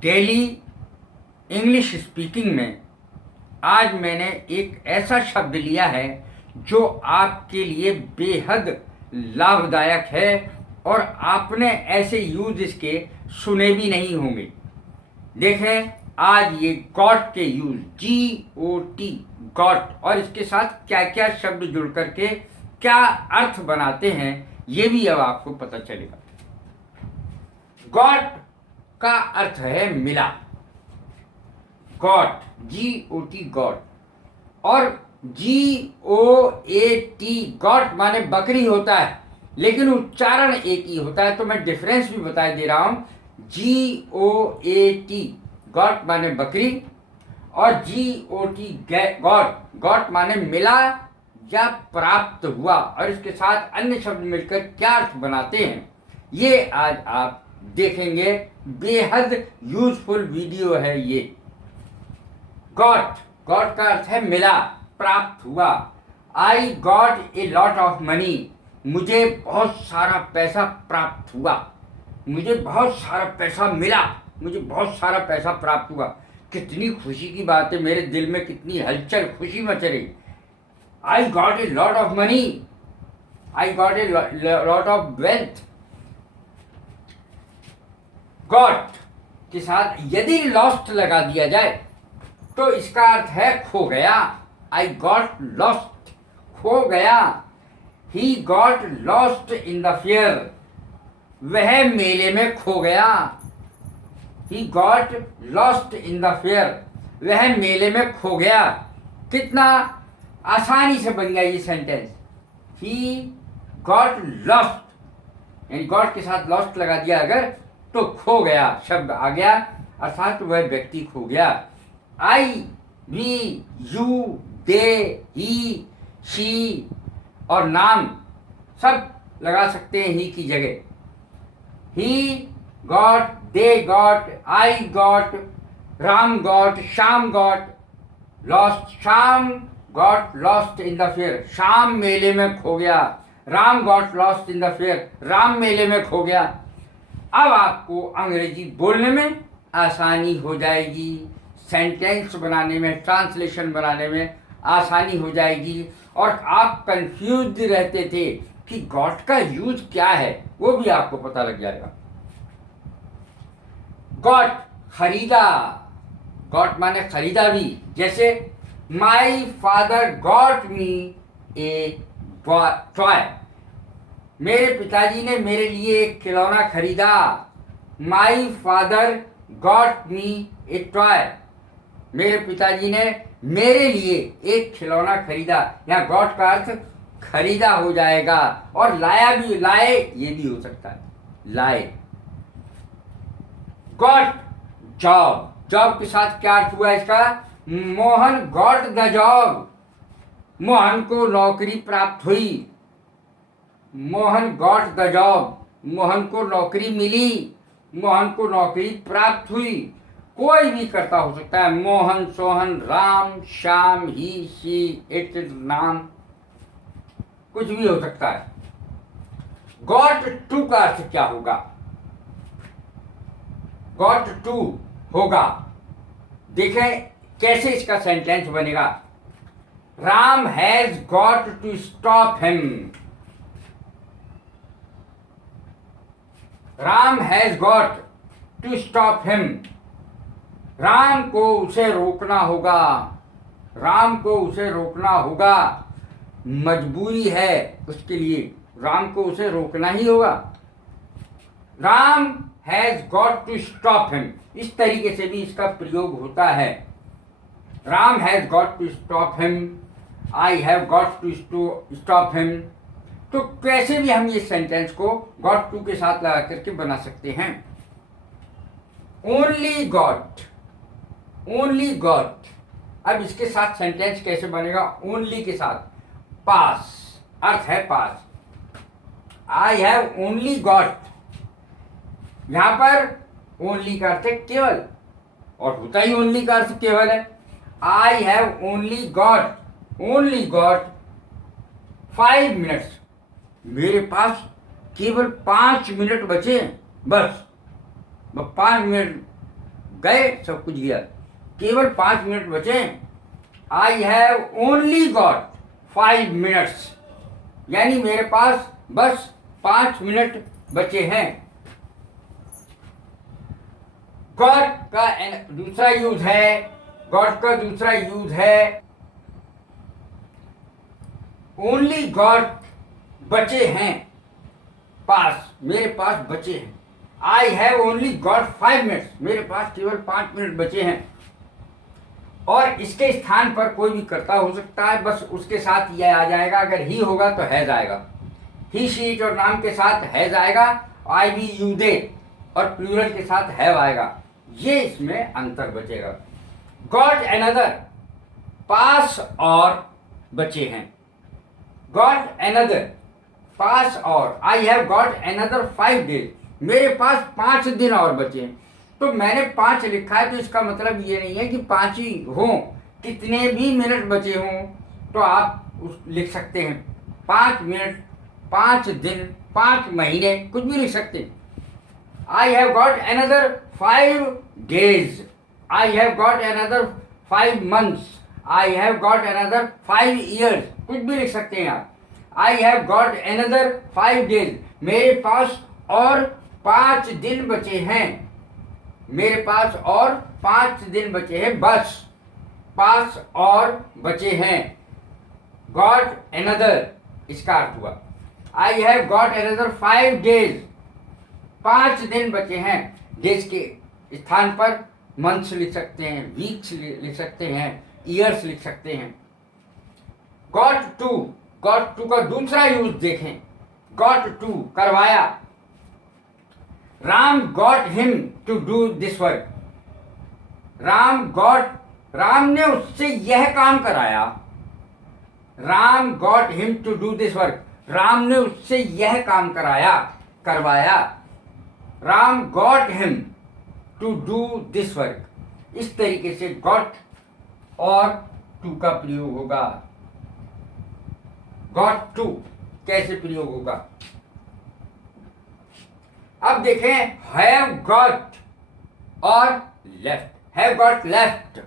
Daily English speaking में आज मैंने एक ऐसा शब्द लिया है जो आपके लिए बेहद लाभदायक है और आपने ऐसे यूज इसके सुने भी नहीं होंगे। देखें आज ये गॉट के यूज GOT गॉट और इसके साथ क्या क्या शब्द जुड़ करके क्या अर्थ बनाते हैं ये भी अब आपको पता चलेगा। गॉट का अर्थ है मिला, गॉट GOT गॉट, और GOAT गॉट माने बकरी होता है लेकिन उच्चारण एक ही होता है, तो मैं डिफरेंस भी बता दे रहा हूं। GOAT गॉट माने बकरी और GOT गॉट गॉट माने मिला या प्राप्त हुआ, और इसके साथ अन्य शब्द मिलकर क्या अर्थ बनाते हैं ये आज आप देखेंगे। बेहद यूजफुल वीडियो है ये। गॉट गॉट का अर्थ है मिला, प्राप्त हुआ। I got a lot of money, मुझे बहुत सारा पैसा प्राप्त हुआ, मुझे बहुत सारा पैसा मिला, मुझे बहुत सारा पैसा प्राप्त हुआ। कितनी खुशी की बात है, मेरे दिल में कितनी हलचल खुशी मच रही। I got a lot of money, I got a lot of wealth. Got के साथ यदि लॉस्ट लगा दिया जाए तो इसका अर्थ है खो गया। आई गॉट लॉस्ट, खो गया। He got lost in the fair, वह मेले में खो गया। He got lost in the fair, वह मेले में खो गया। कितना आसानी से बन गया ये सेंटेंस। ही गॉट लॉस्ट, यानी गॉट के साथ लॉस्ट लगा दिया अगर तो खो गया शब्द आ गया, अर्थात वह व्यक्ति खो गया। I, we, you, they, he, she और नाम सब लगा सकते हैं ही की जगह। He got, they got, I got, Ram got, Shyam got lost, Shyam got lost in the fair, Shyam मेले में खो गया। Ram got lost in the fair, Ram मेले में खो गया। अब आपको अंग्रेजी बोलने में आसानी हो जाएगी, सेंटेंस बनाने में, ट्रांसलेशन बनाने में आसानी हो जाएगी। और आप कंफ्यूज रहते थे कि गॉट का यूज क्या है, वो भी आपको पता लग जाएगा। गॉट खरीदा, गॉट माने खरीदा भी, जैसे my father got me A toy, मेरे पिताजी ने मेरे लिए एक खिलौना खरीदा। My father got me A toy, मेरे पिताजी ने मेरे लिए एक खिलौना खरीदा। यहाँ गॉट का अर्थ खरीदा हो जाएगा, और लाया भी, लाए ये भी हो सकता है, लाए। गॉट जॉब, जॉब के साथ क्या अर्थ हुआ इसका? Mohan got the job, Mohan को नौकरी प्राप्त हुई। Mohan got the job, Mohan को नौकरी मिली, मोहन को नौकरी प्राप्त हुई। कोई भी कर्ता हो सकता है, मोहन, सोहन, राम, श्याम, ही, शी, इट, नाम, कुछ भी हो सकता है। गॉट टू का अर्थ क्या होगा? गॉट टू होगा, देखें कैसे इसका सेंटेंस बनेगा। Ram has got to stop him, Ram has got to stop him, Ram को उसे रोकना होगा, राम को उसे रोकना होगा, मजबूरी है उसके लिए, राम को उसे रोकना ही होगा। Ram has got to stop him, इस तरीके से भी इसका प्रयोग होता है। Ram has got to stop him, I have got to stop him. तो कैसे भी हम ये सेंटेंस को गॉट टू के साथ लगा करके बना सकते हैं। ओनली गॉट, ओनली गॉट, अब इसके साथ सेंटेंस कैसे बनेगा? ओनली के साथ पास, अर्थ है पास। आई हैव ओनली गॉट, यहां पर ओनली का अर्थ है केवल, और होता ही ओनली का अर्थ केवल है। I have only got 5 minutes, मेरे पास केवल 5 मिनट बचे, बस 5 मिनट गए, सब कुछ गया, केवल 5 मिनट बचे। I have only got 5 minutes, यानी मेरे पास बस 5 मिनट बचे हैं। गॉट का दूसरा यूज है, गॉट का दूसरा यूज है ओनली गॉट, बचे हैं, पास, मेरे पास बचे हैं। I have only got 5 minutes, मेरे पास केवल 5 मिनट बचे हैं। और इसके स्थान पर कोई भी कर्ता हो सकता है, बस उसके साथ यह आ जाएगा। अगर ही होगा तो हैज आएगा, ही शी इट और नाम के साथ हैज आएगा, आई वी यू दे और प्लूरल के साथ हैव आएगा। ये इसमें अंतर बचेगा। गॉट एनदर, पास और बचे हैं। गॉट एनदर, पास और, आई हैव गॉट एनदर 5 डेज, मेरे पास 5 दिन और बचे हैं। तो मैंने 5 लिखा है, तो इसका मतलब ये नहीं है कि 5 ही हों, कितने भी मिनट बचे हों तो आप लिख सकते हैं। 5 मिनट, 5 दिन, 5 महीने, कुछ भी लिख सकते हैं। आई have got another 5 days, I have got another 5 months, I have got another 5 years, कुछ भी लिख सकते हैं आप। आई हैव गॉट एनदर 5 डेज, मेरे पास और 5 दिन बचे हैं, मेरे पास और 5 दिन बचे हैं, बस पास और बचे हैं। गॉट एनदर, इसका अर्थ हुआ आई हैव गॉट एनदर 5 डेज, 5 दिन बचे हैं। डेज के स्थान पर मंथ्स लिख सकते हैं, वीक्स लिख सकते हैं, ईयर्स लिख सकते हैं। गॉट टू, गॉट टू का दूसरा यूज देखें। गॉट टू, करवाया। Ram got him to do this work, Ram ने उससे यह काम कराया। Ram got him to do this work, Ram ने उससे यह काम कराया, करवाया। Ram got him to do this work. इस तरीके से गॉट और टू का प्रयोग होगा। गॉट टू कैसे प्रयोग होगा, अब देखें। हैव गॉट और लेफ्ट, हैव गॉट लेफ्ट,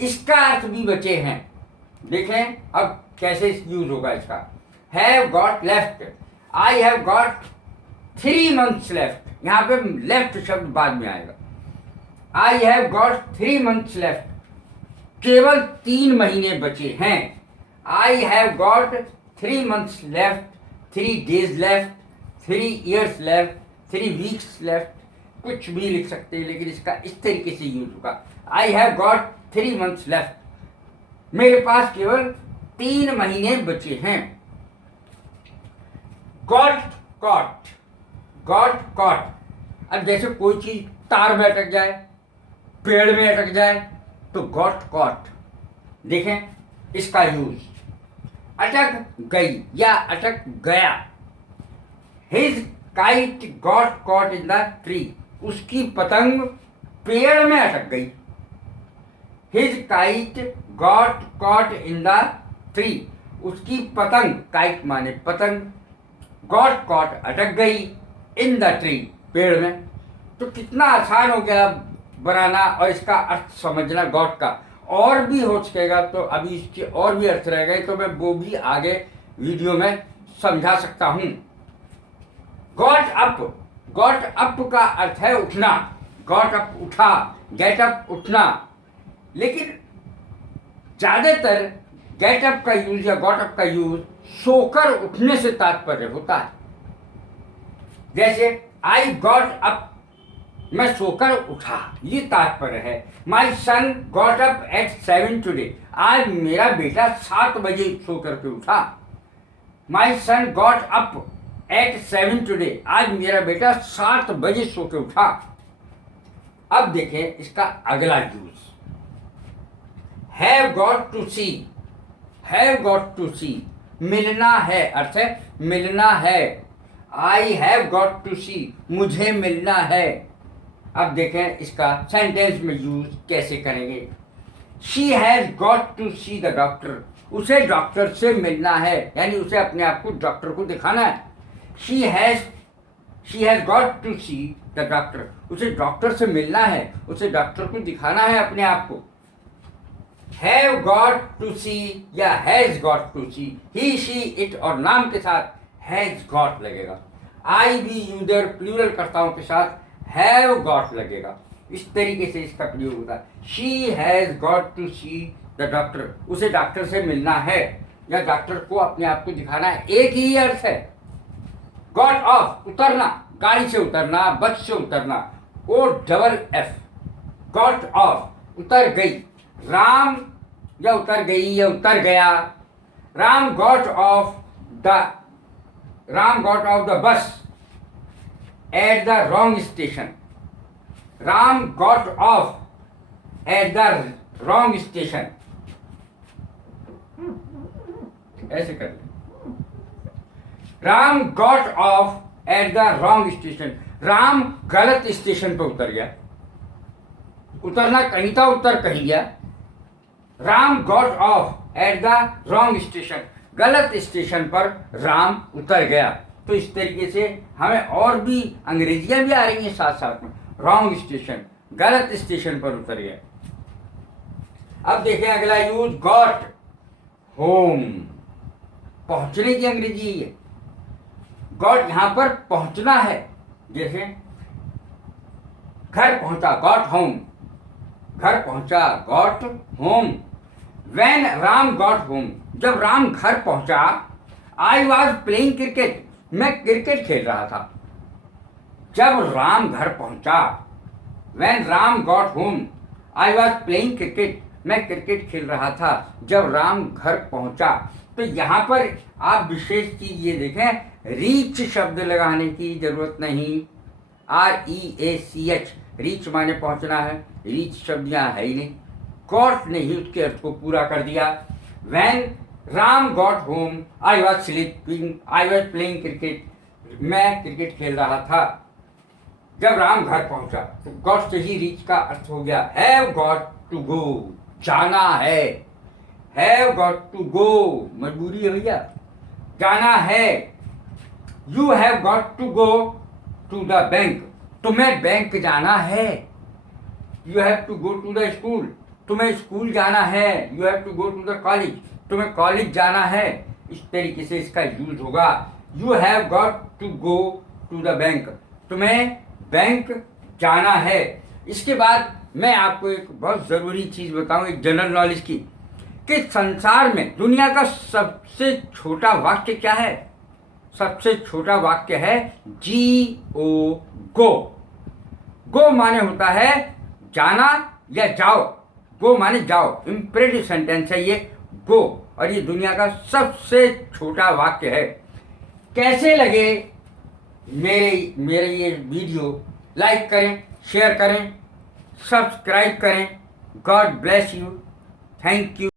इसका अर्थ भी बचे हैं। देखें अब कैसे यूज होगा इसका। Have got left, I have got 3 months left, यहां पे लेफ्ट शब्द बाद में आएगा। आई हैव गॉट 3 मंथ्स लेफ्ट, केवल 3 महीने बचे हैं। आई have got 3 months left, 3 days left, 3 years left, 3 weeks left, कुछ भी लिख सकते हैं, लेकिन इसका इस तरीके से यूज होगा। आई हैव गॉट 3 मंथ्स लेफ्ट, मेरे पास केवल 3 महीने बचे हैं। गॉट कॉट, गॉट कॉट, अब जैसे कोई चीज तार में अटक जाए, पेड़ में अटक जाए, तो गॉट कॉट। देखें इसका यूज, अटक गई या अटक गया। His kite got caught in the tree, उसकी पतंग पेड़ में अटक गई। His kite got caught in the tree, उसकी पतंग, काइट माने पतंग, गॉट कॉट अटक गई, इन द ट्री, पेड़ में। तो कितना आसान हो गया बनाना और इसका अर्थ समझना गॉट का। और भी हो सकेगा तो अभी इसके और भी अर्थ रह गए, तो मैं वो भी आगे वीडियो में समझा सकता हूं। गॉट अप, गॉट अप का अर्थ है उठना। गॉट अप, उठा, गेट अप, उठना। लेकिन ज्यादातर गेट अप का यूज या गॉट अप का यूज सोकर उठने से तात्पर्य होता है। जैसे आई गॉट अप, मैं सोकर उठा, ये तात्पर्य है। My son got up at 7 today, आज मेरा बेटा 7 बजे सो करके उठा। My son got up at 7 today, आज मेरा बेटा 7 बजे सो के उठा। अब देखें इसका अगला use, have got to see. Have got to see, मिलना है, अर्थ है मिलना है। I have got to see, मुझे मिलना है। अब देखें इसका सेंटेंस में यूज कैसे करेंगे। She has got to see the doctor, उसे डॉक्टर से मिलना है, यानी उसे अपने आप को डॉक्टर को दिखाना है। She has got to see the doctor, उसे डॉक्टर से मिलना है, उसे डॉक्टर को दिखाना है अपने आप को। हैव गॉट टू सी या has got to see, he she it और नाम के साथ हैज गॉट लगेगा। आई बी यूजर प्लूरल कर्ताओं के साथ हैव गॉट लगेगा। इस तरीके से इसका प्रयोग होता है। She has got to see the doctor, उसे डॉक्टर से मिलना है या डॉक्टर को अपने आप को दिखाना है, एक ही अर्थ है। गॉट ऑफ उतरना, गाड़ी से उतरना, बस से उतरना, O double F, got off उतर गई। राम या उतर गई या उतर गया। Ram got off the bus at the wrong station. Ram got off at the wrong station. ऐसे कर ले। Ram got off at the wrong station, Ram गलत स्टेशन पर उतर गया। उतरना कहीं था, उतर कहीं गया। Ram got off at the wrong station, गलत स्टेशन पर राम उतर गया। तो इस तरीके से हमें और भी अंग्रेजियां भी आ रही हैं साथ साथ में। रॉन्ग स्टेशन, गलत स्टेशन पर उतर गया। अब देखें अगला यूज, गॉट होम, पहुंचने की अंग्रेजी है। गॉट यहां पर पहुंचना है, जैसे घर पहुंचा, गॉट होम, घर पहुंचा, got home. When Ram got home, जब राम घर पहुंचा, आई वॉज प्लेइंग क्रिकेट, मैं क्रिकेट खेल रहा था। जब राम घर पहुंचा, When Ram got home, I was playing cricket, मैं क्रिकेट खेल रहा था जब राम घर पहुंचा। तो यहाँ पर आप विशेष चीज ये देखें, रीच शब्द लगाने की जरूरत नहीं। REACH, रीच माने पहुंचना है, रीच शब्द यहाँ है ही नहीं। गॉट ने ही उसके अर्थ को पूरा कर दिया। When Ram got home, I was sleeping, I was playing cricket, मैं क्रिकेट खेल रहा था जब राम घर पहुंचा। तो गॉट से ही रीच का अर्थ हो गया। हैव गॉट टू गो, जाना है। हैव गॉट टू गो, मजबूरी है भैया, जाना है। You have got to go to the bank, तुम्हें बैंक जाना है। You have to go to the school, तुम्हें स्कूल जाना है। You have to go to the college, तुम्हें कॉलेज जाना है। इस तरीके से इसका यूज होगा। You have got to go to the bank, तुम्हें बैंक जाना है। इसके बाद मैं आपको एक बहुत ज़रूरी चीज़ बताऊं, एक जनरल नॉलेज की, कि संसार में दुनिया का सबसे छोटा वाक्य क्या है? सबसे छोटा वाक्य है GO, गो। गो माने होता है जाना या जाओ। गो माने जाओ, इंपरेटिव सेंटेंस है ये गो, और ये दुनिया का सबसे छोटा वाक्य है। कैसे लगे मेरे ये वीडियो? लाइक करें, शेयर करें, सब्सक्राइब करें। God bless you, thank you.